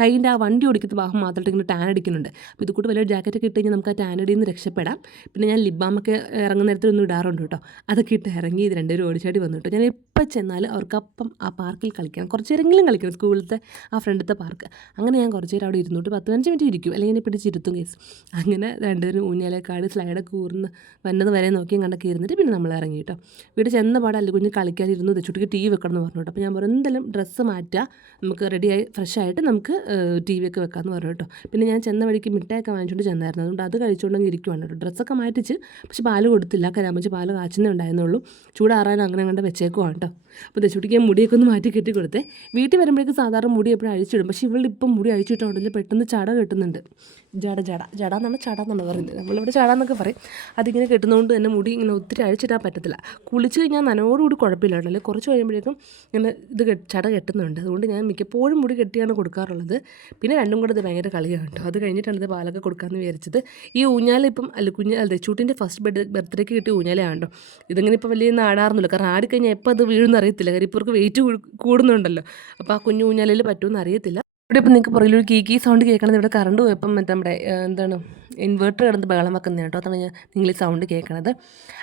കൈയിൻ്റെ ആ വണ്ടി ഓടിക്കുന്ന ഭാഗം മാത്രമായിട്ട് ഇങ്ങനെ ടാൻ അടിക്കുന്നുണ്ട്. അപ്പോൾ ഇത് കൂട്ട് വലിയൊരു ജാക്കറ്റൊക്കെ ഇട്ട് കഴിഞ്ഞാൽ നമുക്ക് ആ ടാൻ അടിയിൽ നിന്ന് രക്ഷപ്പെടാം. പിന്നെ ഞാൻ ലിപ് ബാമൊക്കെ ഇറങ്ങുന്ന നേരത്തിലൊന്നും ഇടാറുണ്ട് കേട്ടോ. അതൊക്കെ ഇട്ട് ഇറങ്ങി ഇത് രണ്ടുപേരും ഓടിച്ചാടി വന്നു കേട്ടോ. ഞാൻ എപ്പോൾ ചെന്നാലും അവർക്കപ്പം ആ പാർക്കിൽ കളിക്കണം, കുറച്ച് നേരമെങ്കിലും കളിക്കണം, സ്കൂളിലത്തെ ആ ഫ്രണ്ടിലത്തെ പാർക്ക്. അങ്ങനെ ഞാൻ കുറച്ച് നേരം അവിടെ ഇരുന്നിട്ട് 10-15 മിനിറ്റ് ഇരിക്കും, അല്ലെങ്കിൽ എന്നെ പിടിച്ചിരുത്തും ഗൈസ്. അങ്ങനെ രണ്ടുപേരും ഊഞ്ഞാലേക്കാട് സ്ലൈഡൊക്കെ കൂർന്ന് വന്നത് വരെ നോക്കിയും കണ്ടൊക്കെ ഇരുന്നിട്ട് പിന്നെ നമ്മൾ ഇറങ്ങി കേട്ടോ. വീട്ടിൽ ചെന്ന പാടെ അല്ലുകുഞ്ഞ് കളിക്കാനിരുന്നു, ചുട്ടിക്ക് ടി വി വെക്കണം എന്ന് പറഞ്ഞു കേട്ടോ. അപ്പോൾ ഞാൻ പറഞ്ഞു എന്തായാലും ഡ്രസ്സ് മാറ്റുക, നമുക്ക് റെഡിയായി ഫ്രഷായിട്ട് നമുക്ക് ടി വി ഒക്കെ വെക്കാമെന്ന് പറഞ്ഞു കേട്ടോ. പിന്നെ ഞാൻ ചെന്ന വഴിക്ക് മിഠായിയൊക്കെ വാങ്ങിച്ചുകൊണ്ട് ചെന്നായിരുന്നു, അതുകൊണ്ട് അത് കഴിച്ചുകൊണ്ടെങ്കിൽ ഇരിക്കുവാണ് കേട്ടോ. ഡ്രസ്സൊക്കെ മാറ്റിച്ച്, പക്ഷേ പാല് കൊടുത്തില്ല, കരാമച്ച് പാല് കാച്ചുന്നേ ഉണ്ടായിരുന്നുള്ളൂ. ചൂടാറാനും അങ്ങനെ കണ്ട് വെച്ചേക്കുവാണ് കേട്ടോ. അപ്പോൾ ദശുട്ടിക്ക് ഞാൻ മുടിയൊക്കെ ഒന്ന് മാറ്റി കെട്ടി കൊടുത്തേ. വീട്ടിൽ വരുമ്പോഴേക്കും സാധാരണ മുടി എപ്പോഴും അഴിച്ചിടും, പക്ഷേ ഇവളുടെ ഇപ്പം മുടി അഴിച്ചിട്ടുണ്ടെങ്കിൽ പെട്ടെന്ന് ചട കെട്ടുന്നുണ്ട്. ജട എന്നാണ് ചട എന്നാണ് പറയുന്നത്, നമ്മളിവിടെ ചട എന്നൊക്കെ പറയും. അതിങ്ങനെ കെട്ടുന്നതുകൊണ്ട് തന്നെ മുടി ഇങ്ങനെ ഒത്തിരി അഴിച്ചിടാൻ പറ്റത്തില്ല. കുളിച്ച് കഴിഞ്ഞാൽ നനയോടുകൂടി കുഴപ്പമില്ല കേട്ടോ, അല്ലെങ്കിൽ കുറച്ച് കഴിയുമ്പോഴേക്കും ഇങ്ങനെ ഇത് ചട കെട്ടുന്നുണ്ട്. അതുകൊണ്ട് ഞാൻ മിക്കപ്പോഴും മുടി കെട്ടിയാണ് കൊടുക്കാറുള്ളത്. പിന്നെ രണ്ടും കൂടെ ഇത് ഭയങ്കര കളിയാണ് കേട്ടോ. അത് കഴിഞ്ഞിട്ടാണ് ഇത് പാലൊക്കെ കൊടുക്കാമെന്ന് വിചാരിച്ചത്. ഈ ഊഞ്ഞാൽ ഇപ്പം ചൂട്ടിൻ്റെ ഫസ്റ്റ് ബർത്ത്ഡേക്ക് കിട്ടിയ ഊഞ്ഞാലാണ് കേട്ടോ. ഇതിങ്ങനെ ഇപ്പോൾ വലിയ ആടാറുന്നില്ല, കാരണം ആടിക്കഴിഞ്ഞാൽ എപ്പോൾ അത് വീഴുമെന്ന് അറിയത്തില്ല, കാര്യം ഇവർക്ക് വെയിറ്റ് കൂടുന്നുണ്ടല്ലോ. അപ്പോൾ ആ കുഞ്ഞു ഊഞ്ഞാലിൽ പറ്റുമെന്ന് അറിയത്തില്ല. ഇവിടെ ഇപ്പം നിങ്ങൾക്ക് പുറകിലൊരു കീ സൗണ്ട് കേൾക്കണത്, ഇവിടെ കറണ്ട് പോയപ്പം നമ്മുടെ എന്താണ് ഇൻവേർട്ടർ കിടന്ന് ബഹളം വെക്കുന്നത് കേട്ടോ. അതാണ് നിങ്ങൾ ഈ സൗണ്ട് കേൾക്കണത്.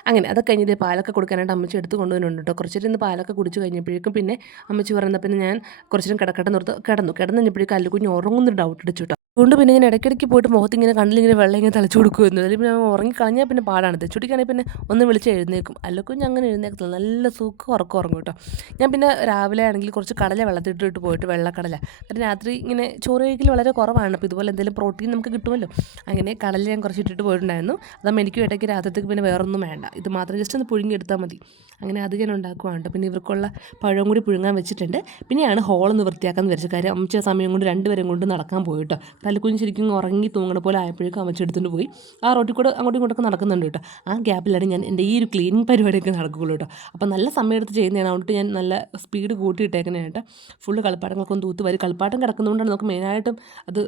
അങ്ങനെ അതൊക്കെ കഴിഞ്ഞ് പാലൊക്കെ കൊടുക്കാനായിട്ട് അമ്മച്ചി എടുത്ത് കൊണ്ടുവരുന്നുണ്ട് കേട്ടോ. കുറച്ച് നേരം പാലൊക്കെ കുടിച്ച് കഴിഞ്ഞപ്പോഴേക്കും പിന്നെ അമ്മച്ചി പറയുന്നത് പിന്നെ ഞാൻ കുറച്ച് നേരം കിടക്കട്ടെ നിർത്ത് കിടന്നു കഴിഞ്ഞപ്പോഴേക്കും അല്ലുകുഞ്ഞ് ഉറങ്ങുന്നൊരു ഡൗട്ട് അടിച്ചു കേട്ടോ. അതുകൊണ്ട് പിന്നെ ഞാൻ ഇടയ്ക്കിടയ്ക്ക് പോയിട്ട് മുഖത്തിങ്ങനെ കണ്ണിലിങ്ങനെ വെള്ളം ഇങ്ങനെ തളിച്ചു കൊടുക്കുമായിരുന്നു. അതിൽ പിന്നെ ഉറങ്ങിക്കളഞ്ഞാൽ പിന്നെ പാടാണ്. ചുട്ടിക്കാണെങ്കിൽ പിന്നെ ഒന്ന് വിളിച്ച് എഴുന്നേക്കും. അല്ലക്കുഞ്ഞ് അങ്ങനെ എഴുന്നേക്കത്തില്ല, നല്ല സുഖം ഉറങ്ങും കേട്ടോ. ഞാൻ പിന്നെ രാവിലെ ആണെങ്കിൽ കുറച്ച് കടല വെള്ളത്തിട്ടിട്ട് പോയിട്ട്, വെള്ളക്കടല, കാരണം രാത്രി ഇങ്ങനെ ചോറ് കഴിക്കൽ വളരെ കുറവാണ്. അപ്പോൾ ഇതുപോലെ എന്തെങ്കിലും പ്രോട്ടീൻ നമുക്ക് കിട്ടുമല്ലോ, അങ്ങനെ കടല ഞാൻ കുറച്ച് ഇട്ടിട്ട് പോയിട്ടുണ്ടായിരുന്നു. അതാകുമ്പോൾ എനിക്ക് ഇടയ്ക്ക് രാത്രിക്ക് പിന്നെ വേറൊന്നും വേണ്ട, ഇത് മാത്രം ജസ്റ്റ് ഒന്ന് പുഴുങ്ങിയെടുത്താൽ മതി. അങ്ങനെ അത് ഞാൻ ഉണ്ടാക്കുവാണ്. പിന്നെ ഇവർക്കുള്ള പഴം കൂടി പുഴുങ്ങാൻ വെച്ചിട്ടുണ്ട്. പിന്നെയാണ് ഹോളൊന്ന് വൃത്തിയാക്കാമെന്ന് വിചാരിച്ച കാര്യം. അമ്മച്ച സമയം കൊണ്ട് രണ്ടുപേരും കൊണ്ട് നടക്കാൻ പോയി കേട്ടോ. തലക്കുഞ്ഞ് ശരിക്കും ഉറങ്ങി തൂങ്ങണ പോലെ ആയപ്പോഴേക്കും അമ്മച്ച എടുത്തുകൊണ്ട് പോയി. ആ റോട്ടിൽ കൂടെ അങ്ങോട്ടും ഇങ്ങോട്ടൊക്കെ നടക്കുന്നുണ്ട് കേട്ടോ. ആ ഗ്യാപ്പിലാണ് ഞാൻ എൻ്റെ ഈ ഒരു ക്ലീനിങ് പരിപാടിയൊക്കെ നടക്കുകയുള്ളൂ കേട്ടോ. അപ്പോൾ നല്ല സമയം എടുത്ത് ചെയ്യുന്നതാണ്, അതുകൊണ്ട് ഞാൻ നല്ല സ്പീഡ് കൂട്ടിയിട്ടേക്കുന്നതായിട്ട്. ഫുള്ള് കളിപ്പാട്ടങ്ങളൊക്കെ ഒന്ന് തൂത്ത് വരും. കളിപ്പാട്ടം കിടക്കുന്നതുകൊണ്ടാണ് നമുക്ക് മെയിനായിട്ടും അത്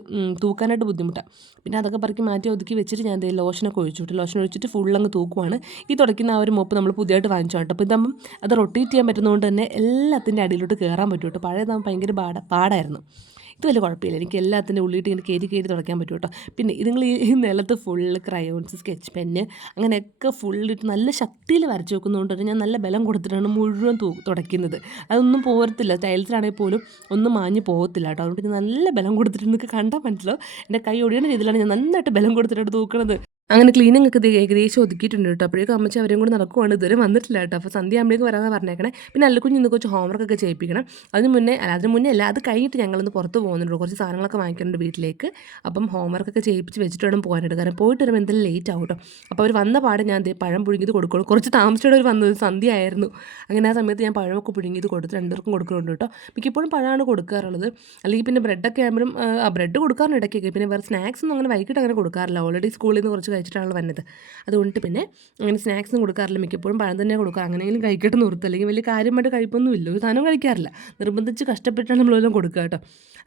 തൂക്കാനായിട്ട് ബുദ്ധിമുട്ടാണ്. പിന്നെ അതൊക്കെ പറക്കി മാറ്റി ഒതുക്കി വെച്ചിട്ട് ഞാൻ എന്തെങ്കിലും ലോഷനൊക്കെ ഒഴിച്ചിട്ട് ഫുള്ളങ്ങ് തൂക്കുവാണ്. ഈ തുടയ്ക്കുന്ന ആ ഒരു മോപ്പ് നമ്മൾ പുതിയതായിട്ട് വാങ്ങിച്ചു കേട്ടോ. അപ്പോൾ ഇതാകുമ്പം അത് റൊട്ടേറ്റ് ചെയ്യാൻ പറ്റുന്നതുകൊണ്ട് തന്നെ എല്ലാത്തിൻ്റെ അടിയിലോട്ട് കയറാൻ പറ്റും കേട്ടോ. പഴയതാകുമ്പോൾ ഭയങ്കര പാടായിരുന്നു. ഇത് വലിയ കുഴപ്പമില്ല, എനിക്ക് എല്ലാത്തിൻ്റെ ഉള്ളിയിട്ട് ഇങ്ങനെ കയറി തുടയ്ക്കാൻ പറ്റും കേട്ടോ. പിന്നെ നിങ്ങൾ ഈ നിലത്ത് ഫുള്ള് ക്രയോൺസ്, സ്കെച്ച് പെന്ന് അങ്ങനെയൊക്കെ ഫുള്ളിട്ട് നല്ല ശക്തിയിൽ വരച്ച് വെക്കുന്നതുകൊണ്ട് തന്നെ ഞാൻ നല്ല ബലം കൊടുത്തിട്ടാണ് മുഴുവൻ തുടയ്ക്കുന്നത്. അതൊന്നും പോരത്തില്ല, ടൈൽസിലാണെങ്കിൽ പോലും ഒന്നും മാഞ്ഞ് പോകത്തില്ല കേട്ടോ. അതുകൊണ്ട് നല്ല ബലം കൊടുത്തിട്ട് നിങ്ങൾക്ക് കണ്ടാൽ മനസ്സിലാവും. എൻ്റെ കൈ ഒടിയണ രീതിയിലാണ് ഞാൻ നന്നായിട്ട് ബലം കൊടുത്തിട്ടാണ് തൂക്കണത്. അങ്ങനെ ക്ലീനിങ് ഒക്കെ ഏകദേശം ഒതുക്കിയിട്ടുണ്ട് കേട്ടോ. അപ്പോഴേക്കും അമ്മച്ചി അവരെയും കൂടി നടക്കുവാണ്, ഇതുവരെ വന്നിട്ടില്ല കേട്ടോ. അപ്പോൾ സന്ധ്യ ആകുമ്പോഴേക്കും വരാതെ പറഞ്ഞേക്കണേ. പിന്നെ അല്ലുകുഞ്ഞ് ഇന്ന് കുറച്ച് ഹോംവർക്കൊക്കെ ചെയ്യിപ്പിക്കണം. അതിന് മുന്നേ അല്ല, അത് കഴിഞ്ഞിട്ട് ഞങ്ങളൊന്ന് പുറത്ത് പോകുന്നുണ്ട്, കുറച്ച് സാധനങ്ങളൊക്കെ വാങ്ങിക്കുന്നുണ്ട് വീട്ടിലേക്ക്. അപ്പം ഹോംവർക്കൊക്കെ ചെയ്യിപ്പിച്ച് വെച്ചിട്ട് വേണം പോകാനായിട്ട്, കാരണം പോയിട്ട് വരുമ്പോൾ എന്തായാലും ലേറ്റ് ആവും കേട്ടോ. അപ്പോൾ അവർ വന്ന പാടെ ഞാൻ പഴം പുഴുങ്ങിയത് കൊടുക്കുള്ളൂ. കുറച്ച് താമസിച്ചിട്ട് അവർ വന്നത്, സന്ധ്യ ആയിരുന്നു. അങ്ങനെ ആ സമയത്ത് ഞാൻ പഴമൊക്കെ പുഴുങ്ങിയത് കൊടുത്ത് രണ്ടുപേർക്കും കൊടുക്കുന്നുണ്ട് കേട്ടോ. മിക്കപ്പോഴും പഴമാണ് കൊടുക്കാറുള്ളത്, അല്ലെങ്കിൽ പിന്നെ ബ്രെഡൊക്കെ ആകുമ്പോഴും ബ്രെഡ് കൊടുക്കാറുണ്ട് ഇടയ്ക്കൊക്കെ. പിന്നെ വേറെ സ്നാക്സ് ഒന്നും അങ്ങനെ വൈകിട്ട് അങ്ങനെ കൊടുക്കാറില്ല, ഓൾറെഡി സ്കൂളിൽ നിന്ന് കുറച്ച് കഴിച്ചിട്ടാണ് വന്നത്. അതുകൊണ്ട് പിന്നെ അങ്ങനെ സ്നാക്സും കൊടുക്കാറില്ല, മിക്കപ്പോഴും പഴം തന്നെ കൊടുക്കുക. അങ്ങനെയെങ്കിലും കഴിക്കട്ടെ നിർത്തും, അല്ലെങ്കിൽ വലിയ കാര്യമായിട്ട് കഴിപ്പൊന്നുമില്ല, ഒരു സാധനം കഴിക്കാറില്ല, നിർബന്ധിച്ച് കഷ്ടപ്പെട്ടാണ് നമ്മളെല്ലാം കൊടുക്കുക കേട്ടോ.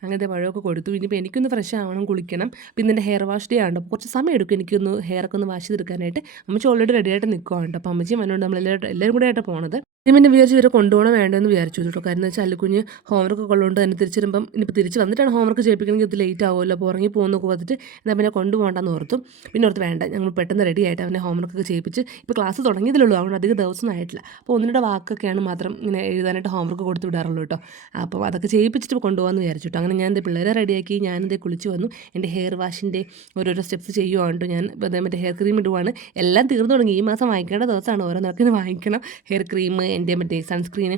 അങ്ങനത്തെ പഴമൊക്കെ കൊടുത്തു. ഇനിയിപ്പോൾ എനിക്കൊന്ന് ഫ്രഷ് ആവണം, കുളിക്കണം. പിന്നെ എൻ്റെ ഹെയർ വാഷ് ഡേ ആണ്, കുറച്ച് സമയം എടുക്കും എനിക്കൊന്ന് ഹെയറൊക്കെ ഒന്ന് വാഷ് ചെയ്തെടുക്കാനായിട്ട്. അമ്മച്ചി ഓൾറെഡി റെഡി ആയിട്ട് നിൽക്കുകയാണ്. അപ്പോൾ അമ്മച്ചിയും വന്നുകൊണ്ട് നമ്മളെല്ലാവരും കൂടെ ആയിട്ട് പോണത്. പിന്നെ വിചാരിച്ചു ഇവരെ കൊണ്ടുപോകണം വേണ്ടെന്ന് വിചാരിച്ചു കേട്ടോ. കാരണം എന്ന് വെച്ചാൽ അല്ലുകുഞ്ഞ് ഹോംവർക്ക് ഉള്ളതുകൊണ്ട് തന്നെ തിരിച്ച് വരുമ്പം ഇനിയിപ്പോൾ തിരിച്ച് വന്നിട്ടാണ് ഹോംവർക്ക് ചെയ്യിപ്പിക്കണമെങ്കിൽ ഇത് ലേറ്റ് ആവുമല്ലോ, അപ്പോൾ ഉറങ്ങി പോകുന്നൊക്കെ പറഞ്ഞിട്ട് എന്നാൽ പിന്നെ കൊണ്ടുപോകണ്ടെന്ന് ഓർത്തു. പിന്നെ ഓർത്ത് വേണ്ട, ഞങ്ങൾ പെട്ടെന്ന് റെഡി ആയിട്ട് അവനെ ഹോംവർക്കൊക്കെ ചെയ്യിപ്പിച്ച്, ഇപ്പോൾ ക്ലാസ് തുടങ്ങിയതിലുള്ളൂ, അതുകൊണ്ട് അധികം ദിവസമൊന്നും ആയിട്ടില്ല. അപ്പോൾ ഒന്നിൻ്റെ വാക്കൊക്കെയാണ് മാത്രം ഇങ്ങനെ എഴുതാനായിട്ട് ഹോംവർക്ക് കൊടുത്ത് വിടാറുള്ളൂ കേട്ടോ. അപ്പോൾ അതൊക്കെ ചെയ്യിപ്പിച്ചിട്ട് കൊണ്ടുപോകാമെന്ന് വിചാരിച്ചു കേട്ടോ. അങ്ങനെ ഞാൻ എൻ്റെ പിള്ളേരെ റെഡിയാക്കി ഞാനിത് കുളിച്ച് വന്നു. എൻ്റെ ഹെയർ വാഷിൻ്റെ ഓരോരോ സ്റ്റെപ്സ് ചെയ്യുവാണ് കേട്ടോ. ഞാൻ മറ്റേ ഹെയർ ക്രീം ഇടുവാണ്. എല്ലാം തീർന്നു തുടങ്ങി, ഈ മാസം വാങ്ങിക്കേണ്ട ദിവസമാണ്, ഓരോന്നൊക്കെ വാങ്ങിക്കണം. ഹെയർ ക്രീം, എൻ്റെ മറ്റേ സൺസ്ക്രീൻ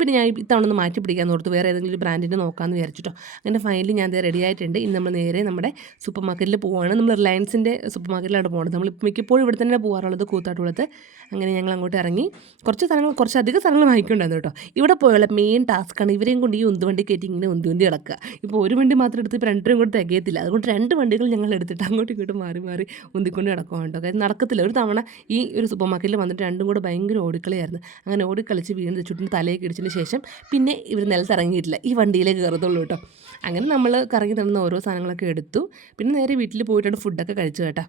പിന്നെ ഞാൻ ഇത്തവണ ഒന്ന് മാറ്റി പിടിക്കാൻ ഓർത്തു, വേറെ ഏതെങ്കിലും ബ്രാൻഡിൻ്റെ നോക്കാമെന്ന് വിചാരിച്ചിട്ടോ. അങ്ങനെ ഫൈനലി ഞാൻ റെഡി ആയിട്ടുണ്ട്. ഇന്ന് നമ്മൾ നേരെ നമ്മുടെ സൂപ്പർ മാർക്കറ്റിൽ പോവുകയാണ്. നമ്മൾ റിലയൻസിൻ്റെ സൂപ്പർ മാർക്കറ്റിലാണ് പോകുന്നത്. നമ്മൾ മിക്കപ്പോഴും ഇവിടെ തന്നെ പോകാറുള്ളത്, കൂത്താട്ടുകുളത്ത്. അങ്ങനെ ഞങ്ങൾ അങ്ങോട്ട് ഇറങ്ങി കുറച്ചധികം സാധനങ്ങൾ വാങ്ങിക്കൊണ്ടായിരുന്നു കേട്ടോ. ഇവിടെ പോയുള്ള മെയിൻ ടാസ്ക്കാണ് ഇവരെയും കൊണ്ട് ഈ ഉന്തുവണ്ടി കയറ്റി ഇങ്ങനെ ഉന്തുവണ്ടി കിടക്കുക. ഇപ്പോൾ ഒരു വണ്ടി മാത്രം എടുത്ത് ഇപ്പോൾ രണ്ടുപേരും കൂടെ തികയത്തില്ല, അതുകൊണ്ട് 2 വണ്ടികൾ ഞങ്ങൾ എടുത്തിട്ട് അങ്ങോട്ടും ഇങ്ങോട്ടും മാറി ഉന്തിക്കൊണ്ട് കിടക്കുകയാണ് കേട്ടോ. കാര്യം നടക്കത്തില്ല. ഒരു തവണ ഈ ഒരു സൂപ്പർ മാർക്കറ്റിൽ വന്നിട്ട് രണ്ടും കൂടെ ഭയങ്കര ഓടിക്കളിയായിരുന്നു. അങ്ങനെ ഓടിക്കളിച്ച് വീണ്ടും ചുറ്റിന് തലയൊക്കെ ഇടിച്ചതിന് ശേഷം പിന്നെ ഇവർ നിലത്തിറങ്ങിയിട്ടില്ല, ഈ വണ്ടിയിലേ കയറത്തുള്ളൂ കേട്ടോ. അങ്ങനെ നമ്മൾ കറങ്ങി തന്ന ഓരോ സാധനങ്ങളൊക്കെ എടുത്തു. പിന്നെ നേരെ വീട്ടിൽ പോയിട്ടാണ് ഫുഡൊക്കെ കഴിച്ചു കേട്ടോ.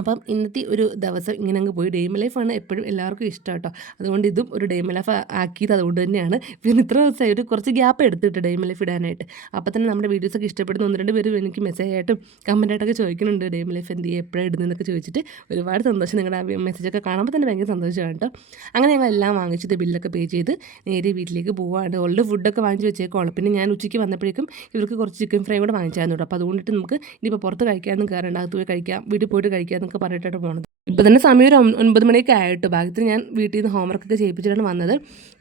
അപ്പം ഇന്നത്തെ ഒരു ദിവസം ഇങ്ങനെ അങ്ങ് പോയി. ഡേ മൈ ലൈഫാണ് എപ്പോഴും എല്ലാവർക്കും ഇഷ്ടം കേട്ടോ. അതുകൊണ്ട് ഇതും ഒരു ഡേ മൈ ലൈഫ് ആക്കിയത് അതുകൊണ്ട് തന്നെയാണ്. പിന്നെ ഇത്ര ദിവസമായി ഒരു കുറച്ച് ഗ്യാപ്പ് എടുത്തിട്ട് ഡേ മൈ ലൈഫ് ഇടാനായിട്ട്. അപ്പോൾ തന്നെ നമ്മുടെ വീഡിയോസൊക്കെ ഇഷ്ടപ്പെടുന്ന 1-2 പേര് എനിക്ക് മെസ്സേജായിട്ടും കമൻറ്റായിട്ടൊക്കെ ചോദിക്കുന്നുണ്ട് ഡേ മൈ ലൈഫ് എന്ത് ചെയ്യും എപ്പോഴാണ് ഇടുന്നതെന്നൊക്കെ ചോദിച്ചിട്ട്. ഒരുപാട് സന്തോഷം നിങ്ങളുടെ ആ മെസ്സേജൊക്കെ കാണുമ്പോൾ തന്നെ ഭയങ്കര സന്തോഷമാണ് കേട്ടോ. അങ്ങനെ ഞങ്ങളെല്ലാം വാങ്ങിച്ചിട്ട് ബില്ലൊക്കെ പേ ചെയ്ത് നേരെ വീട്ടിലേക്ക് പോവാണ്. ഓൾറെഡി ഫുഡൊക്കെ വാങ്ങിച്ച് വെച്ചേക്കോളാം. പിന്നെ ഞാൻ ഉച്ചയ്ക്ക് വന്നപ്പോഴേക്കും ഇവർക്ക് കുറച്ച് ചിക്കൻ ഫ്രൈ കൂടെ വാങ്ങിച്ചായിരുന്നു കേട്ടോ. അപ്പോൾ അതുകൊണ്ടിട്ട് നമുക്ക് ഇനിയിപ്പോൾ പുറത്ത് കഴിക്കാമെന്നും കയറേണ്ട, അകത്ത് പോയി കഴിക്കാം, വീട്ടിൽ പോയിട്ട് കഴിക്കാം എന്നൊക്കെ പറഞ്ഞിട്ടാണ് പോണത്. ഇപ്പോൾ തന്നെ സമയം ഒരു 9 മണിയൊക്കെ ആയിട്ട്. ഭാഗ്യത്തിന് ഞാൻ വീട്ടിൽ നിന്ന് ഹോംവർക്കൊക്കെ ചെയ്യിപ്പിച്ചിട്ടാണ് വന്നത്.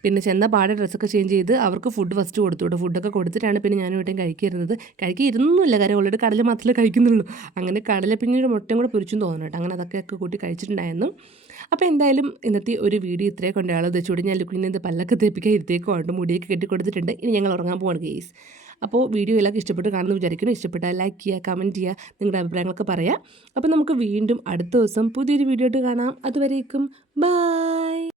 പിന്നെ ചെന്ന പാടെ ഡ്രസ്സൊക്കെ ചേഞ്ച് ചെയ്ത് അവർക്ക് ഫുഡ് ഫസ്റ്റ് കൊടുത്തു കേട്ടോ. ഫുഡൊക്കെ കൊടുത്തിട്ടാണ് പിന്നെ ഞാൻ വീട്ടിൽ കഴിക്കരുന്നത്. കഴിക്കിരുന്നില്ല, കാര്യം ഓൾറെഡി കടല മാത്രമേ കഴിക്കുന്നുള്ളൂ. അങ്ങനെ കടല പിന്നീട് മുട്ടയും കൂടെ പൊരിച്ചും തോന്നണം കേട്ടോ. അങ്ങനെ അതൊക്കെ കൂട്ടി കഴിച്ചിട്ടുണ്ടായിരുന്നു. അപ്പോൾ എന്തായാലും ഇന്നത്തെ ഒരു വീഡിയോ ഇത്രയും കൊണ്ടാളോ. വെച്ചുകൂടി ഞാൻ ലുക്കിന് ഇത് പല്ലൊക്കെ തേപ്പിക്കാൻ ഇരുത്തേക്കുണ്ട്, മുടിയൊക്കെ കെട്ടി കൊടുത്തിട്ടുണ്ട്. ഇനി ഞങ്ങൾ ഉറങ്ങാൻ പോവാണ് ഗെയ്സ്. അപ്പോൾ വീഡിയോ എല്ലാവർക്കും ഇഷ്ടപ്പെട്ട് കാണുന്നു വിചാരിക്കുന്നു. ഇഷ്ടപ്പെട്ടാൽ ലൈക്ക് ചെയ്യുക, കമൻറ്റ് ചെയ്യുക, നിങ്ങളുടെ അഭിപ്രായങ്ങളൊക്കെ പറയുക. അപ്പോൾ നമുക്ക് വീണ്ടും അടുത്ത ദിവസം പുതിയൊരു വീഡിയോ ആയിട്ട് കാണാം. അതുവരേക്കും ബൈ.